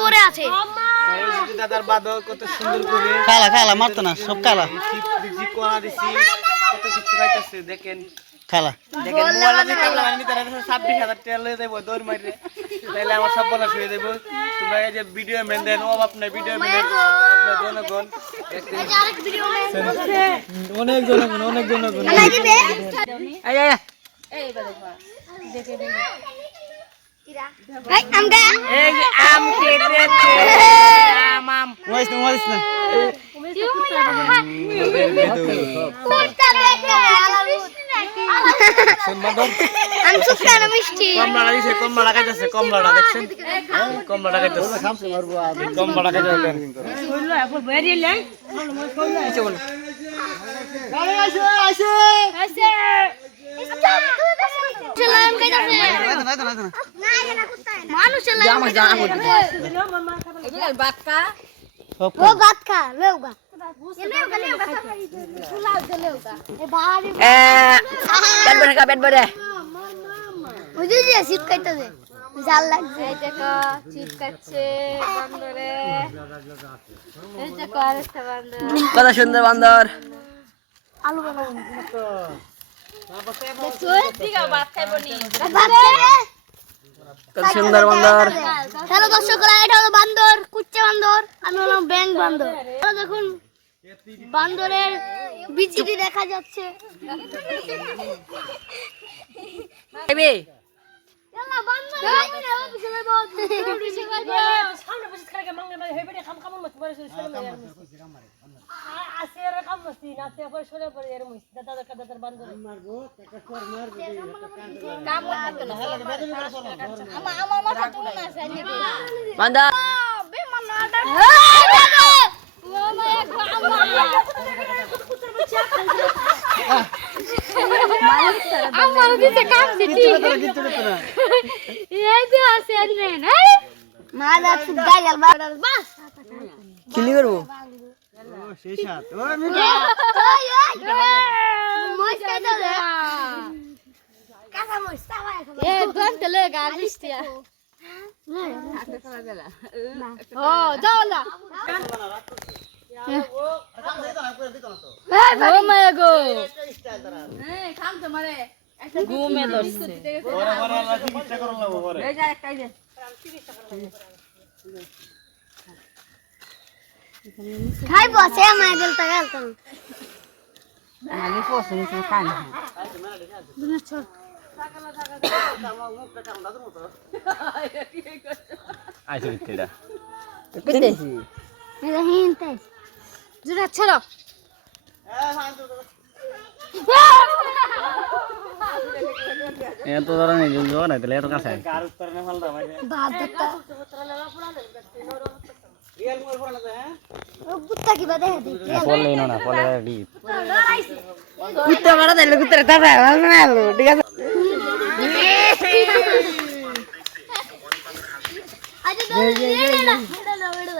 কবরে আছে। দাদার বাদক কত সুন্দর করে। কালা কালা মারতো না সব কালা দিছি কোনা দিছি কত কিছু খাইতেছে দেখেন। কালা দেখেন মোবাইলটা দিয়ে তারা টাকা লয়ে দেবো দৌড় মারিয়ে তাইলে আমার সব বলা শুয়ে দেবো তোমরা এই যে ভিডিও মেন দেন ও আপনার ভিডিও মেন আপনার জনগণ দেখতে। আরেক ভিডিও অনেক জনগণ অনেক জনগণ। এই এই দেখে। আমি সুখানা মিষ্টি। কমলাটা দিছে কমলাটা খাইতেছে কমলাটা দেখছেন? কমলাটা খাইতেছে। কমলাটা খাইতেছে। সালাম ও খা লেউগা জাল লাগছে। কত সুন্দর বান্দর। আলু বানাবো। কত সুন্দর বান্দর হ্যালো দর্শকরা এটা হলো বান্দর কুচ্চা বান্দর আমি হলাম ব্যাং বান্দর। দেখুন বান্দরের বিচিটি দেখা যাচ্ছে। দিতে কাম চিকিৎসা করুন লাগবো পরে খাই বসে মাই দিল তা গেল তো। আইছে বিচ্ছেটা মেরা হিনতে জুরা ছড়ো এত ধরনের জুজু না তাহলে এত কাছে কুত্তা মারা দিলে কুত্তার তারা ভালো ঠিক আছে আজ তো এটা না এটা